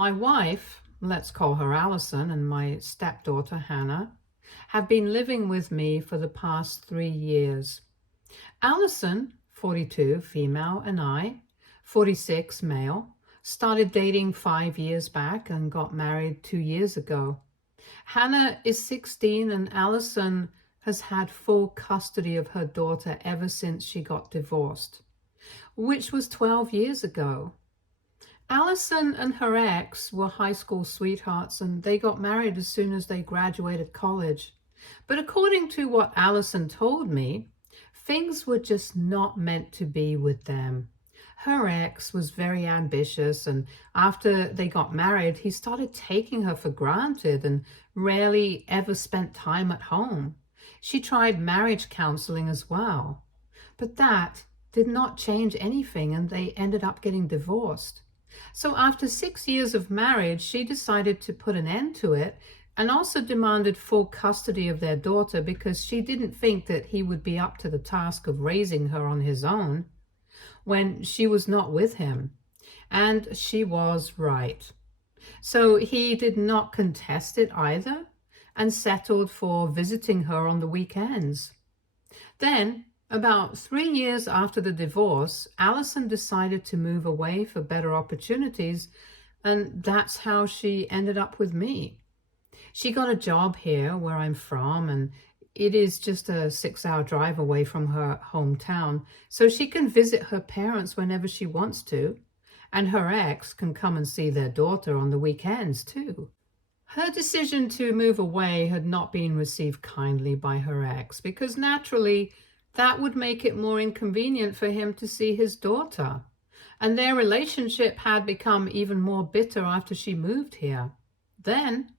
My wife, let's call her Allison, and my stepdaughter Hannah, have been living with me for the past 3 years. Allison, 42, female, and I, 46, male, started dating 5 years back and got married 2 years ago. Hannah is 16 and Allison has had full custody of her daughter ever since she got divorced, which was 12 years ago. Allison and her ex were high school sweethearts and they got married as soon as they graduated college. But according to what Allison told me, things were just not meant to be with them. Her ex was very ambitious, and after they got married, he started taking her for granted and rarely ever spent time at home. She tried marriage counseling as well, but that did not change anything, and they ended up getting divorced. So after 6 years of marriage, she decided to put an end to it and also demanded full custody of their daughter because she didn't think that he would be up to the task of raising her on his own when she was not with him. And she was right. So he did not contest it either and settled for visiting her on the weekends. Then, about 3 years after the divorce, Allison decided to move away for better opportunities, and that's how she ended up with me. She got a job here where I'm from, and it is just a 6-hour drive away from her hometown, so she can visit her parents whenever she wants to, and her ex can come and see their daughter on the weekends too. Her decision to move away had not been received kindly by her ex because naturally that would make it more inconvenient for him to see his daughter, and their relationship had become even more bitter after she moved here. Then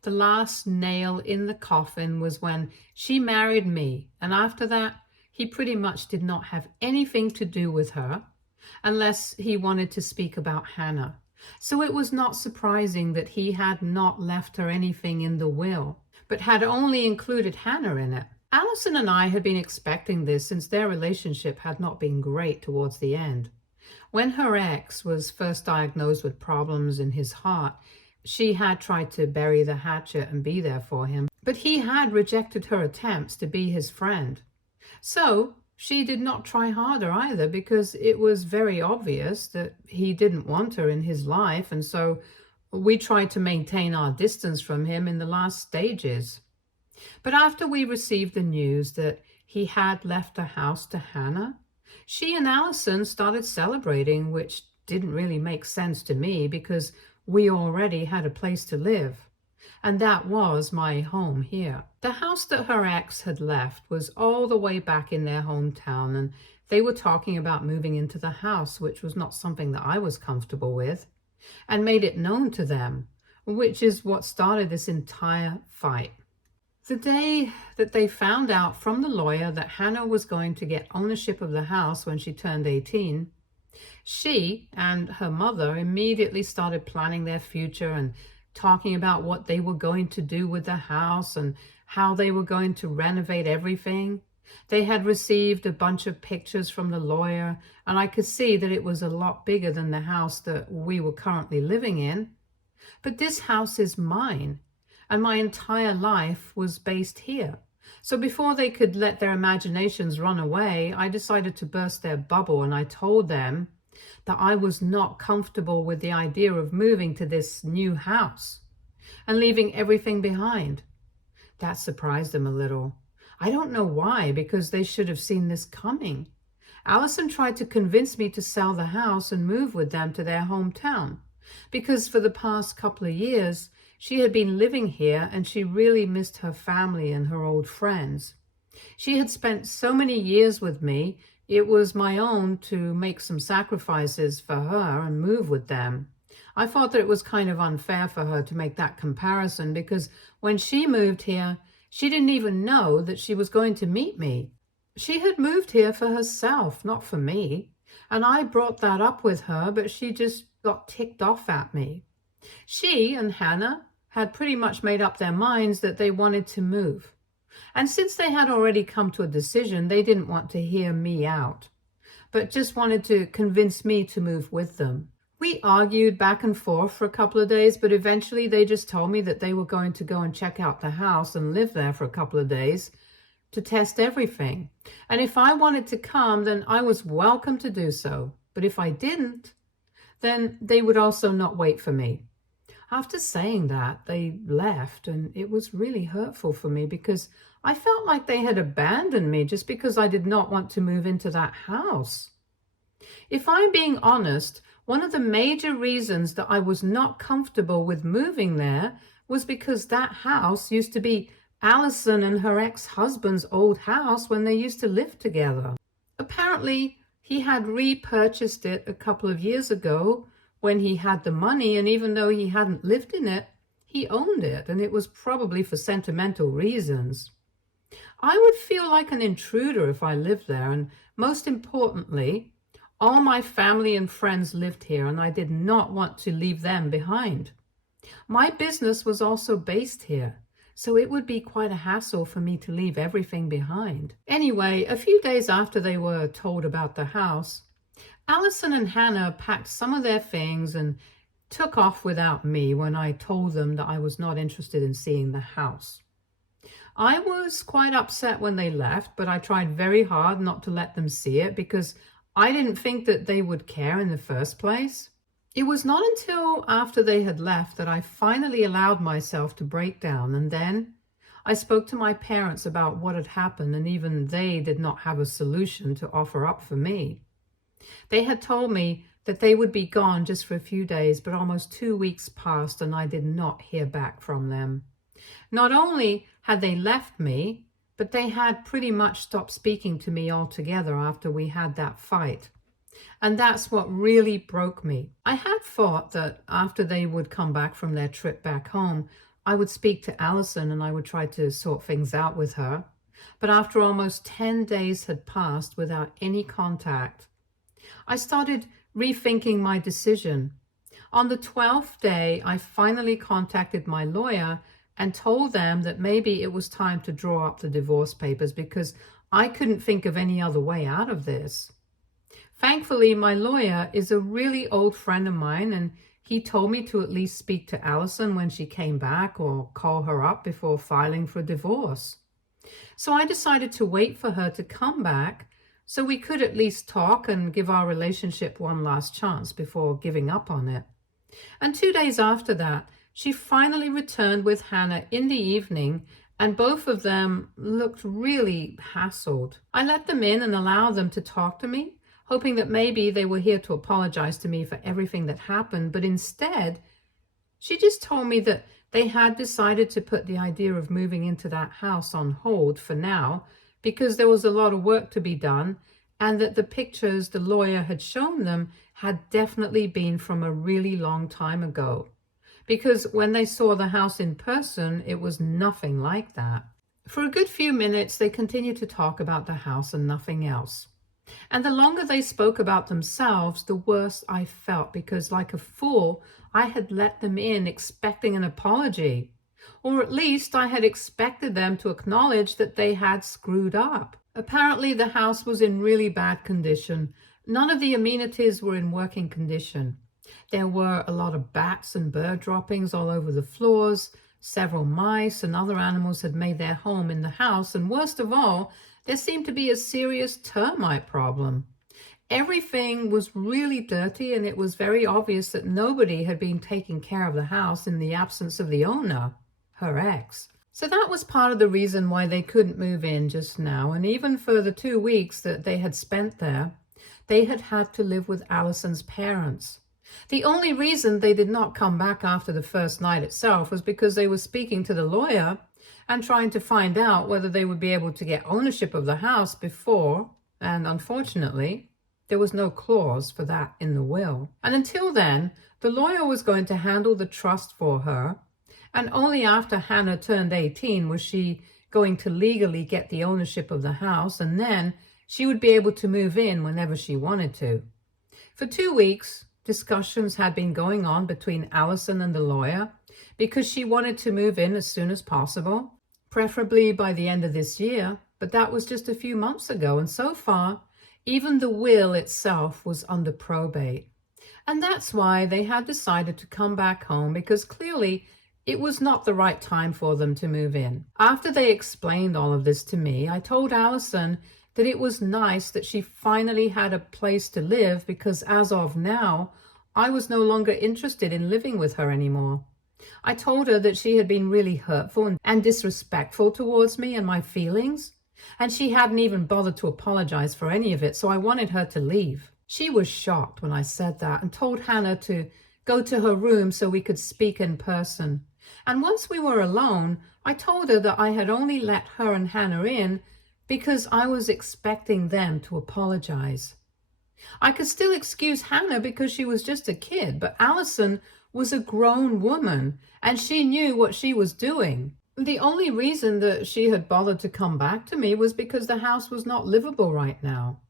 the last nail in the coffin was when she married me, and after that, he pretty much did not have anything to do with her unless he wanted to speak about Hannah. So it was not surprising that he had not left her anything in the will, but had only included Hannah in it. Allison and I had been expecting this since their relationship had not been great towards the end. When her ex was first diagnosed with problems in his heart, she had tried to bury the hatchet and be there for him, but he had rejected her attempts to be his friend. So she did not try harder either because it was very obvious that he didn't want her in his life, and so we tried to maintain our distance from him in the last stages. But after we received the news that he had left the house to Hannah, she and Allison started celebrating, which didn't really make sense to me because we already had a place to live, and that was my home here. The house that her ex had left was all the way back in their hometown, and they were talking about moving into the house, which was not something that I was comfortable with, and made it known to them, which is what started this entire fight. The day that they found out from the lawyer that Hannah was going to get ownership of the house when she turned 18, she and her mother immediately started planning their future and talking about what they were going to do with the house and how they were going to renovate everything. They had received a bunch of pictures from the lawyer, and I could see that it was a lot bigger than the house that we were currently living in. But this house is mine, and my entire life was based here. So before they could let their imaginations run away, I decided to burst their bubble, and I told them that I was not comfortable with the idea of moving to this new house and leaving everything behind. That surprised them a little. I don't know why, because they should have seen this coming. Allison tried to convince me to sell the house and move with them to their hometown, because for the past couple of years, she had been living here and she really missed her family and her old friends. She had spent so many years with me, it was my own to make some sacrifices for her and move with them. I thought that it was kind of unfair for her to make that comparison because when she moved here, she didn't even know that she was going to meet me. She had moved here for herself, not for me. And I brought that up with her, but she just got ticked off at me. She and Hannah had pretty much made up their minds that they wanted to move. And since they had already come to a decision, they didn't want to hear me out, but just wanted to convince me to move with them. We argued back and forth for a couple of days, but eventually they just told me that they were going to go and check out the house and live there for a couple of days to test everything. And if I wanted to come, then I was welcome to do so. But if I didn't, then they would also not wait for me. After saying that, they left, and it was really hurtful for me because I felt like they had abandoned me just because I did not want to move into that house. If I'm being honest, one of the major reasons that I was not comfortable with moving there was because that house used to be Allison and her ex-husband's old house when they used to live together. Apparently, he had repurchased it a couple of years ago when he had the money, and even though he hadn't lived in it, he owned it, and it was probably for sentimental reasons. I would feel like an intruder if I lived there, and most importantly, all my family and friends lived here, and I did not want to leave them behind. My business was also based here, so it would be quite a hassle for me to leave everything behind. Anyway, a few days after they were told about the house, Allison and Hannah packed some of their things and took off without me when I told them that I was not interested in seeing the house. I was quite upset when they left, but I tried very hard not to let them see it because I didn't think that they would care in the first place. It was not until after they had left that I finally allowed myself to break down, and then I spoke to my parents about what had happened, and even they did not have a solution to offer up for me. They had told me that they would be gone just for a few days, but almost 2 weeks passed and I did not hear back from them. Not only had they left me, but they had pretty much stopped speaking to me altogether after we had that fight. And that's what really broke me. I had thought that after they would come back from their trip back home, I would speak to Allison and I would try to sort things out with her. But after almost 10 days had passed without any contact, I started rethinking my decision. On the 12th day, I finally contacted my lawyer and told them that maybe it was time to draw up the divorce papers because I couldn't think of any other way out of this. Thankfully, my lawyer is a really old friend of mine, and he told me to at least speak to Allison when she came back or call her up before filing for divorce. So I decided to wait for her to come back so we could at least talk and give our relationship one last chance before giving up on it. And 2 days after that, she finally returned with Hannah in the evening, and both of them looked really hassled. I let them in and allowed them to talk to me, hoping that maybe they were here to apologize to me for everything that happened, but instead, she just told me that they had decided to put the idea of moving into that house on hold for now because there was a lot of work to be done, and that the pictures the lawyer had shown them had definitely been from a really long time ago. Because when they saw the house in person, it was nothing like that. For a good few minutes, they continued to talk about the house and nothing else. And the longer they spoke about themselves, the worse I felt because, like a fool, I had let them in expecting an apology. Or at least I had expected them to acknowledge that they had screwed up. Apparently, the house was in really bad condition. None of the amenities were in working condition. There were a lot of bats and bird droppings all over the floors. Several mice and other animals had made their home in the house, and worst of all, there seemed to be a serious termite problem. Everything was really dirty, and it was very obvious that nobody had been taking care of the house in the absence of the owner, her ex. So that was part of the reason why they couldn't move in just now, and even for the 2 weeks that they had spent there, they had had to live with Allison's parents. The only reason they did not come back after the first night itself was because they were speaking to the lawyer and trying to find out whether they would be able to get ownership of the house before, and unfortunately, there was no clause for that in the will. And until then, the lawyer was going to handle the trust for her, and only after Hannah turned 18 was she going to legally get the ownership of the house, and then she would be able to move in whenever she wanted to. For 2 weeks, discussions had been going on between Allison and the lawyer because she wanted to move in as soon as possible, preferably by the end of this year, but that was just a few months ago, and so far, even the will itself was under probate. And that's why they had decided to come back home, because clearly it was not the right time for them to move in. After they explained all of this to me, I told Allison that it was nice that she finally had a place to live, because as of now, I was no longer interested in living with her anymore. I told her that she had been really hurtful and disrespectful towards me and my feelings, and she hadn't even bothered to apologize for any of it, so I wanted her to leave. She was shocked when I said that and told Hannah to go to her room so we could speak in person. And once we were alone, I told her that I had only let her and Hannah in because I was expecting them to apologize. I could still excuse Hannah because she was just a kid, but Allison was a grown woman and she knew what she was doing. The only reason that she had bothered to come back to me was because the house was not livable right now.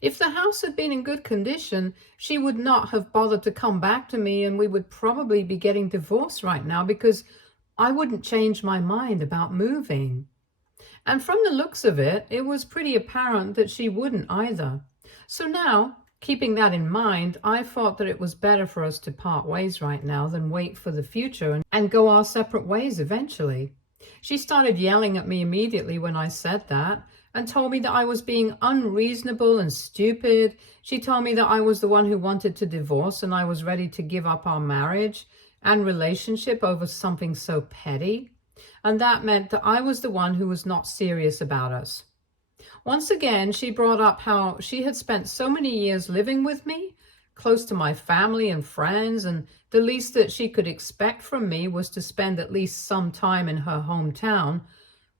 If the house had been in good condition, she would not have bothered to come back to me, and we would probably be getting divorced right now because I wouldn't change my mind about moving. And from the looks of it, it was pretty apparent that she wouldn't either. So now, keeping that in mind, I thought that it was better for us to part ways right now than wait for the future and go our separate ways eventually. She started yelling at me immediately when I said that and told me that I was being unreasonable and stupid. She told me that I was the one who wanted to divorce and I was ready to give up our marriage and relationship over something so petty. And that meant that I was the one who was not serious about us. Once again, she brought up how she had spent so many years living with me, close to my family and friends, and the least that she could expect from me was to spend at least some time in her hometown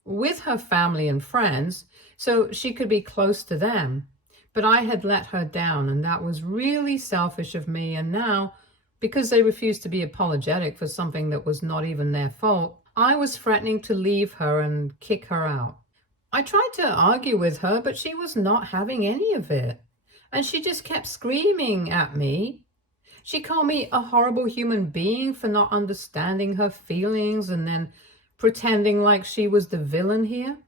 with her family and friends so she could be close to them. But I had let her down, and that was really selfish of me. And now, because they refused to be apologetic for something that was not even their fault, I was threatening to leave her and kick her out. I tried to argue with her, but she was not having any of it. And she just kept screaming at me. She called me a horrible human being for not understanding her feelings and then pretending like she was the villain here.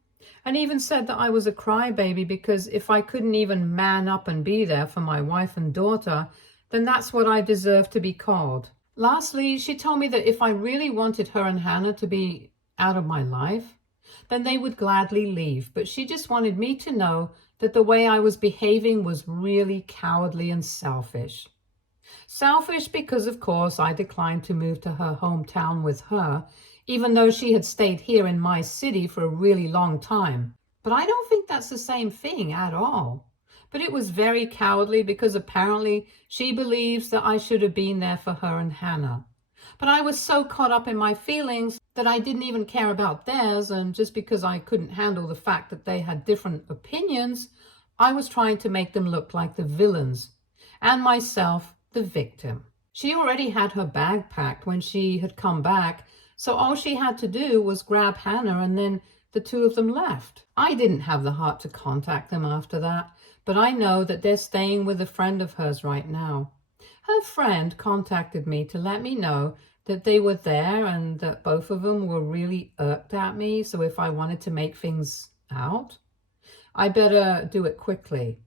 And even said that I was a crybaby because if I couldn't even man up and be there for my wife and daughter, then that's what I deserved to be called. Lastly, she told me that if I really wanted her and Hannah to be out of my life, then they would gladly leave. But she just wanted me to know that the way I was behaving was really cowardly and selfish. Selfish because, of course, I declined to move to her hometown with her, even though she had stayed here in my city for a really long time. But I don't think that's the same thing at all. But it was very cowardly because apparently she believes that I should have been there for her and Hannah. But I was so caught up in my feelings that I didn't even care about theirs, and just because I couldn't handle the fact that they had different opinions, I was trying to make them look like the villains, and myself the victim. She already had her bag packed when she had come back, so all she had to do was grab Hannah and then the two of them left. I didn't have the heart to contact them after that, but I know that they're staying with a friend of hers right now. Her friend contacted me to let me know that they were there and that both of them were really irked at me, so if I wanted to make things out, I better do it quickly.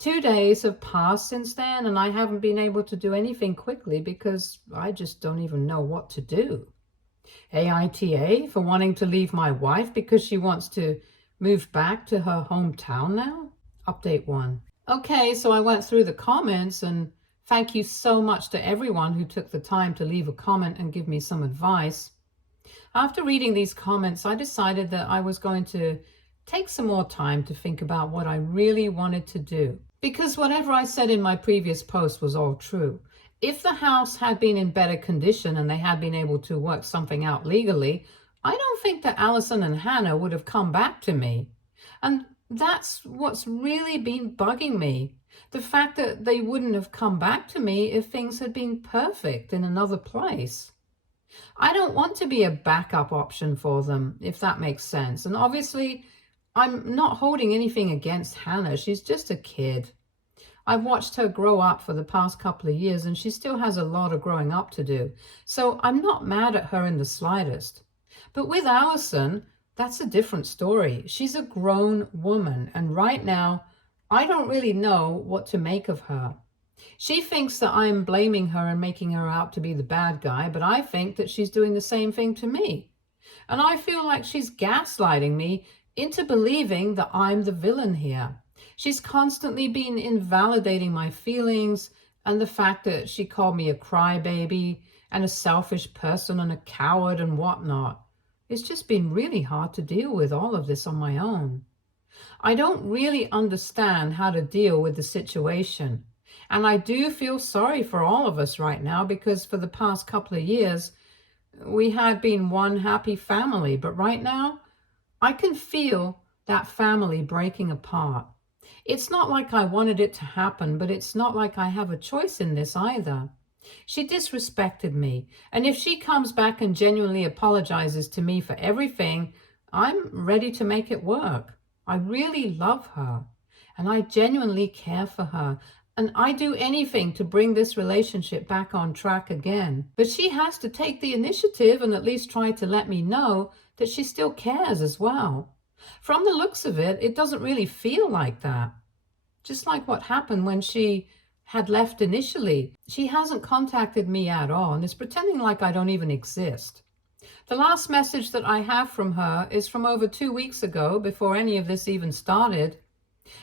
2 days have passed since then, and I haven't been able to do anything quickly because I just don't even know what to do. AITA for wanting to leave my wife because she wants to move back to her hometown now? Update 1. Okay, so I went through the comments, and thank you so much to everyone who took the time to leave a comment and give me some advice. After reading these comments, I decided that I was going to take some more time to think about what I really wanted to do. Because whatever I said in my previous post was all true. If the house had been in better condition and they had been able to work something out legally, I don't think that Allison and Hannah would have come back to me. And that's what's really been bugging me. The fact that they wouldn't have come back to me if things had been perfect in another place. I don't want to be a backup option for them, if that makes sense. And obviously, I'm not holding anything against Hannah. She's just a kid. I've watched her grow up for the past couple of years, and she still has a lot of growing up to do. So I'm not mad at her in the slightest. But with Allison, that's a different story. She's a grown woman, and right now, I don't really know what to make of her. She thinks that I'm blaming her and making her out to be the bad guy, but I think that she's doing the same thing to me. And I feel like she's gaslighting me into believing that I'm the villain here. She's constantly been invalidating my feelings and the fact that she called me a crybaby and a selfish person and a coward and whatnot. It's just been really hard to deal with all of this on my own. I don't really understand how to deal with the situation. And I do feel sorry for all of us right now because for the past couple of years, we had been one happy family. But right now, I can feel that family breaking apart. It's not like I wanted it to happen, but it's not like I have a choice in this either. She disrespected me, and if she comes back and genuinely apologizes to me for everything, I'm ready to make it work. I really love her, and I genuinely care for her, and I do anything to bring this relationship back on track again. But she has to take the initiative and at least try to let me know that she still cares as well. From the looks of it, it doesn't really feel like that. Just like what happened when she had left initially. She hasn't contacted me at all and is pretending like I don't even exist. The last message that I have from her is from over 2 weeks ago, before any of this even started.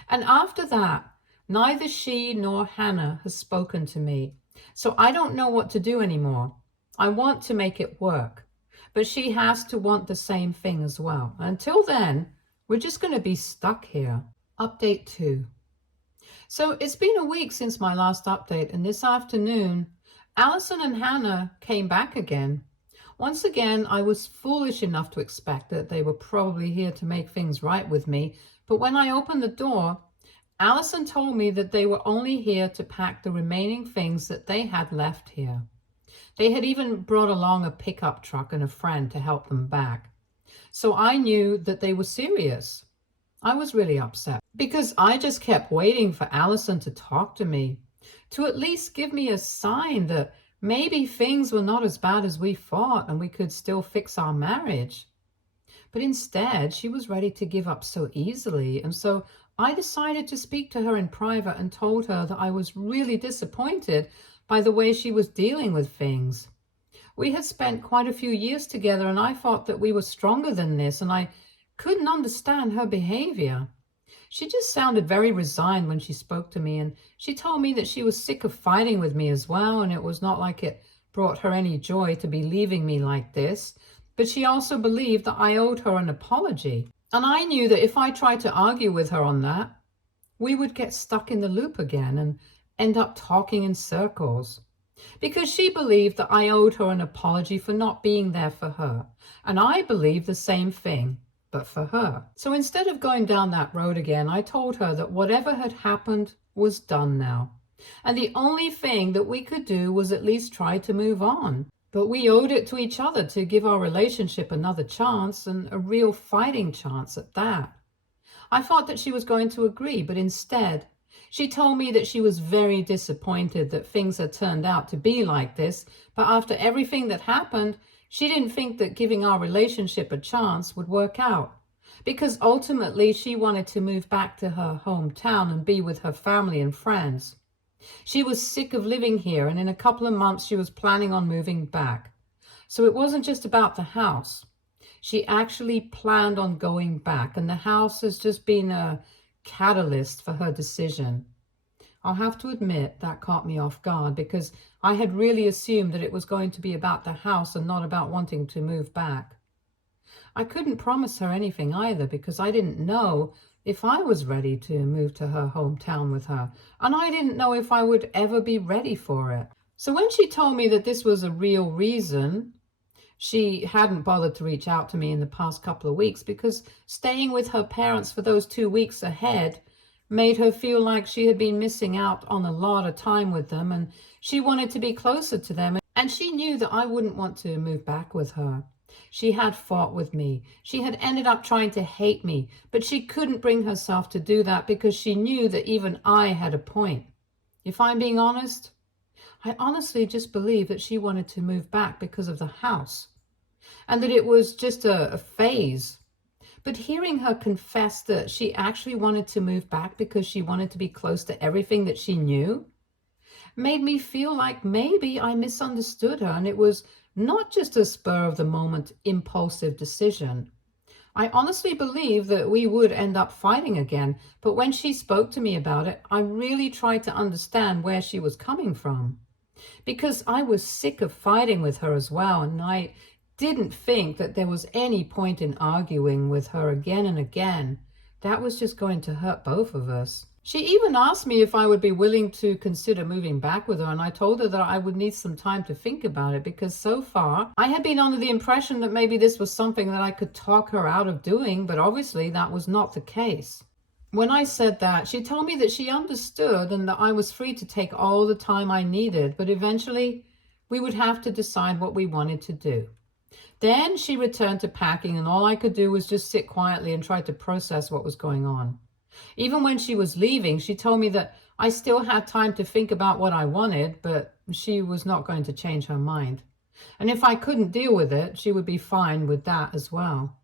And after that, neither she nor Hannah has spoken to me. So I don't know what to do anymore. I want to make it work, but she has to want the same thing as well. Until then, we're just going to be stuck here. Update 2. So it's been a week since my last update, and this afternoon, Allison and Hannah came back again. Once again, I was foolish enough to expect that they were probably here to make things right with me, but when I opened the door, Allison told me that they were only here to pack the remaining things that they had left here. They had even brought along a pickup truck and a friend to help them back. So I knew that they were serious. I was really upset because I just kept waiting for Allison to talk to me, to at least give me a sign that maybe things were not as bad as we thought and we could still fix our marriage. But instead, she was ready to give up so easily, and so I decided to speak to her in private and told her that I was really disappointed by the way she was dealing with things. We had spent quite a few years together, and I thought that we were stronger than this, and I couldn't understand her behavior. She just sounded very resigned when she spoke to me, and she told me that she was sick of fighting with me as well, and it was not like it brought her any joy to be leaving me like this. But she also believed that I owed her an apology. And I knew that if I tried to argue with her on that, we would get stuck in the loop again and end up talking in circles. Because she believed that I owed her an apology for not being there for her. And I believed the same thing, but for her. So instead of going down that road again, I told her that whatever had happened was done now. And the only thing that we could do was at least try to move on. But we owed it to each other to give our relationship another chance, and a real fighting chance at that. I thought that she was going to agree, but instead, she told me that she was very disappointed that things had turned out to be like this, but after everything that happened, she didn't think that giving our relationship a chance would work out. Because ultimately, she wanted to move back to her hometown and be with her family and friends. She was sick of living here, and in a couple of months she was planning on moving back. So it wasn't just about the house. She actually planned on going back, and the house has just been a catalyst for her decision. I'll have to admit that caught me off guard because I had really assumed that it was going to be about the house and not about wanting to move back. I couldn't promise her anything either because I didn't know if I was ready to move to her hometown with her, and I didn't know if I would ever be ready for it. So when she told me that this was a real reason, she hadn't bothered to reach out to me in the past couple of weeks because staying with her parents for those 2 weeks ahead made her feel like she had been missing out on a lot of time with them, and she wanted to be closer to them, and she knew that I wouldn't want to move back with her. She had fought with me. She had ended up trying to hate me, but she couldn't bring herself to do that because she knew that even I had a point. If I'm being honest, I honestly just believe that she wanted to move back because of the house and that it was just a phase. But hearing her confess that she actually wanted to move back because she wanted to be close to everything that she knew, made me feel like maybe I misunderstood her and it was not just a spur of the moment impulsive decision. I honestly believe that we would end up fighting again, but when she spoke to me about it, I really tried to understand where she was coming from. Because I was sick of fighting with her as well, and I didn't think that there was any point in arguing with her again and again. That was just going to hurt both of us. She even asked me if I would be willing to consider moving back with her, and I told her that I would need some time to think about it because so far I had been under the impression that maybe this was something that I could talk her out of doing, but obviously that was not the case. When I said that, she told me that she understood and that I was free to take all the time I needed, but eventually we would have to decide what we wanted to do. Then she returned to packing, and all I could do was just sit quietly and try to process what was going on. Even when she was leaving, she told me that I still had time to think about what I wanted, but she was not going to change her mind. And if I couldn't deal with it, she would be fine with that as well.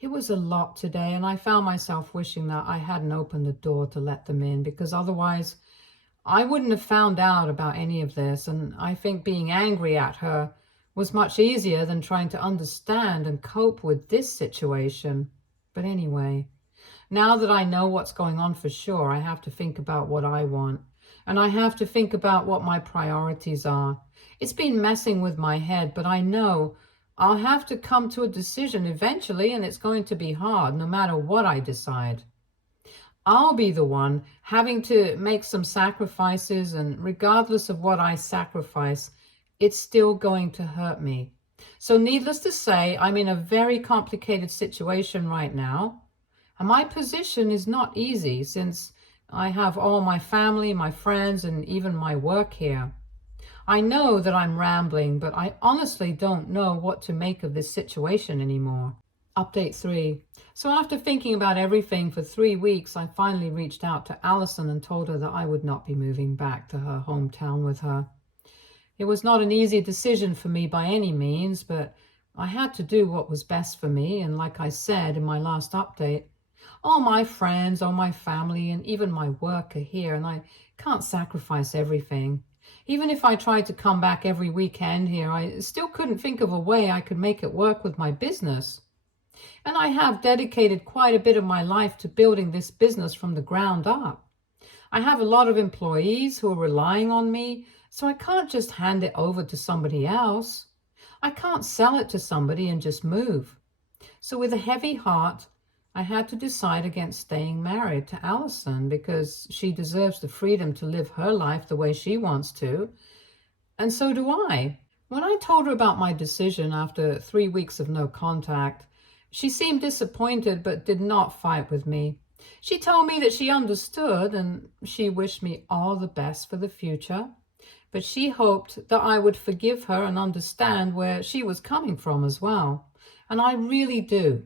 It was a lot today, and I found myself wishing that I hadn't opened the door to let them in, because otherwise I wouldn't have found out about any of this, and I think being angry at her was much easier than trying to understand and cope with this situation. But anyway, now that I know what's going on for sure, I have to think about what I want, and I have to think about what my priorities are. It's been messing with my head, but I know I'll have to come to a decision eventually, and it's going to be hard no matter what I decide. I'll be the one having to make some sacrifices, and regardless of what I sacrifice, it's still going to hurt me. So needless to say, I'm in a very complicated situation right now. And my position is not easy since I have all my family, my friends, and even my work here. I know that I'm rambling, but I honestly don't know what to make of this situation anymore. Update 3. So after thinking about everything for 3 weeks, I finally reached out to Allison and told her that I would not be moving back to her hometown with her. It was not an easy decision for me by any means, but I had to do what was best for me, and like I said in my last update, all my friends, all my family, and even my work are here, and I can't sacrifice everything. Even if I tried to come back every weekend here, I still couldn't think of a way I could make it work with my business. And I have dedicated quite a bit of my life to building this business from the ground up. I have a lot of employees who are relying on me, so I can't just hand it over to somebody else. I can't sell it to somebody and just move. So with a heavy heart, I had to decide against staying married to Allison because she deserves the freedom to live her life the way she wants to, and so do I. When I told her about my decision after 3 weeks of no contact, she seemed disappointed but did not fight with me. She told me that she understood and she wished me all the best for the future, but she hoped that I would forgive her and understand where she was coming from as well, and I really do.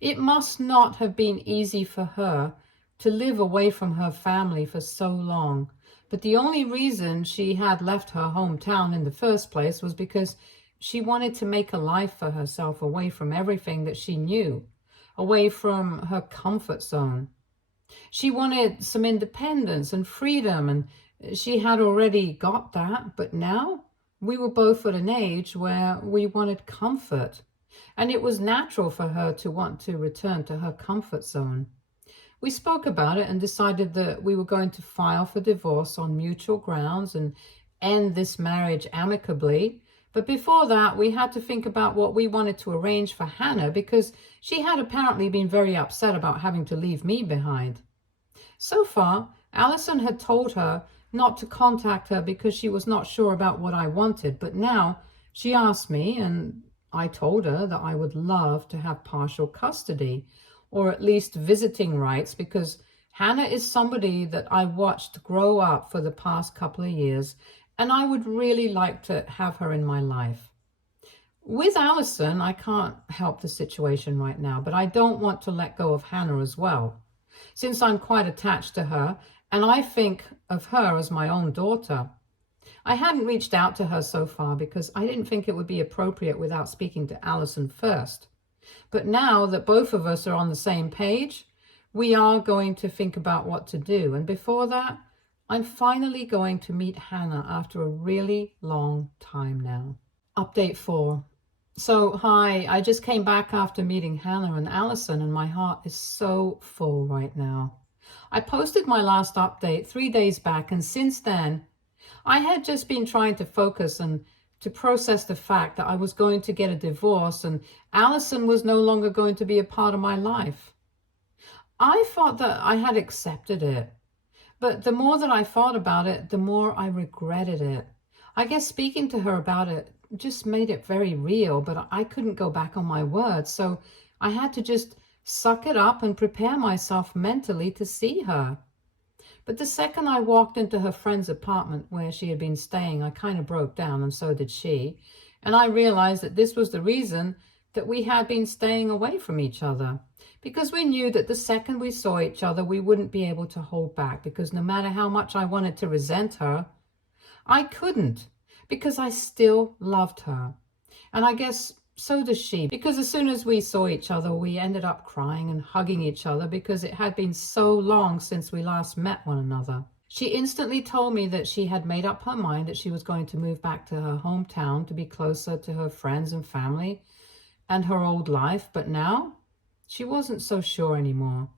It must not have been easy for her to live away from her family for so long, but the only reason she had left her hometown in the first place was because she wanted to make a life for herself away from everything that she knew, away from her comfort zone. She wanted some independence and freedom, and she had already got that, but now we were both at an age where we wanted comfort. And it was natural for her to want to return to her comfort zone. We spoke about it and decided that we were going to file for divorce on mutual grounds and end this marriage amicably. But before that, we had to think about what we wanted to arrange for Hannah because she had apparently been very upset about having to leave me behind. So far, Allison had told her not to contact her because she was not sure about what I wanted, but now she asked me, and I told her that I would love to have partial custody, or at least visiting rights, because Hannah is somebody that I watched grow up for the past couple of years, and I would really like to have her in my life. With Allison, I can't help the situation right now, but I don't want to let go of Hannah as well, since I'm quite attached to her, and I think of her as my own daughter. I hadn't reached out to her so far because I didn't think it would be appropriate without speaking to Allison first. But now that both of us are on the same page, we are going to think about what to do. And before that, I'm finally going to meet Hannah after a really long time now. Update 4. So, hi, I just came back after meeting Hannah and Allison, and my heart is so full right now. I posted my last update 3 days back, and since then, I had just been trying to focus and to process the fact that I was going to get a divorce and Allison was no longer going to be a part of my life. I thought that I had accepted it, but the more that I thought about it, the more I regretted it. I guess speaking to her about it just made it very real, but I couldn't go back on my word, so I had to just suck it up and prepare myself mentally to see her. But the second I walked into her friend's apartment where she had been staying, I kind of broke down, and so did she. And I realized that this was the reason that we had been staying away from each other. Because we knew that the second we saw each other, we wouldn't be able to hold back. Because no matter how much I wanted to resent her, I couldn't. Because I still loved her. And I guess so does she, because as soon as we saw each other, we ended up crying and hugging each other because it had been so long since we last met one another. She instantly told me that she had made up her mind that she was going to move back to her hometown to be closer to her friends and family and her old life, but now she wasn't so sure anymore.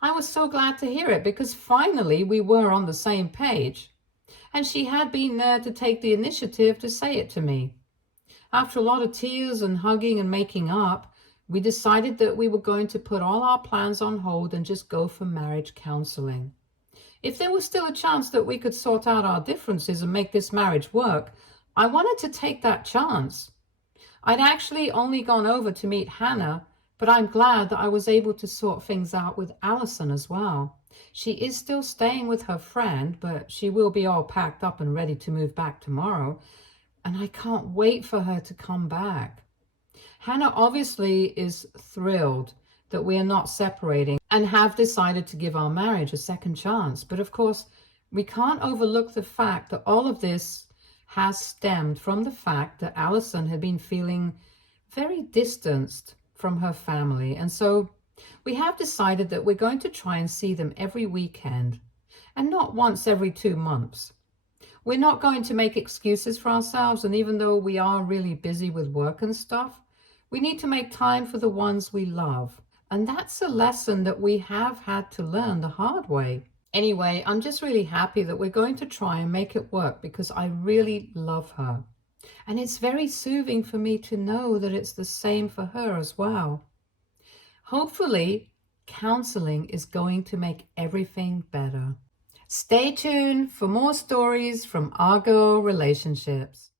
I was so glad to hear it because finally we were on the same page, and she had been there to take the initiative to say it to me. After a lot of tears and hugging and making up, we decided that we were going to put all our plans on hold and just go for marriage counseling. If there was still a chance that we could sort out our differences and make this marriage work, I wanted to take that chance. I'd actually only gone over to meet Hannah, but I'm glad that I was able to sort things out with Allison as well. She is still staying with her friend, but she will be all packed up and ready to move back tomorrow. And I can't wait for her to come back. Hannah obviously is thrilled that we are not separating and have decided to give our marriage a second chance. But of course, we can't overlook the fact that all of this has stemmed from the fact that Allison had been feeling very distanced from her family. And so we have decided that we're going to try and see them every weekend and not once every 2 months. We're not going to make excuses for ourselves, and even though we are really busy with work and stuff, we need to make time for the ones we love. And that's a lesson that we have had to learn the hard way. Anyway, I'm just really happy that we're going to try and make it work because I really love her. And it's very soothing for me to know that it's the same for her as well. Hopefully, counseling is going to make everything better. Stay tuned for more stories from Argo Relationships.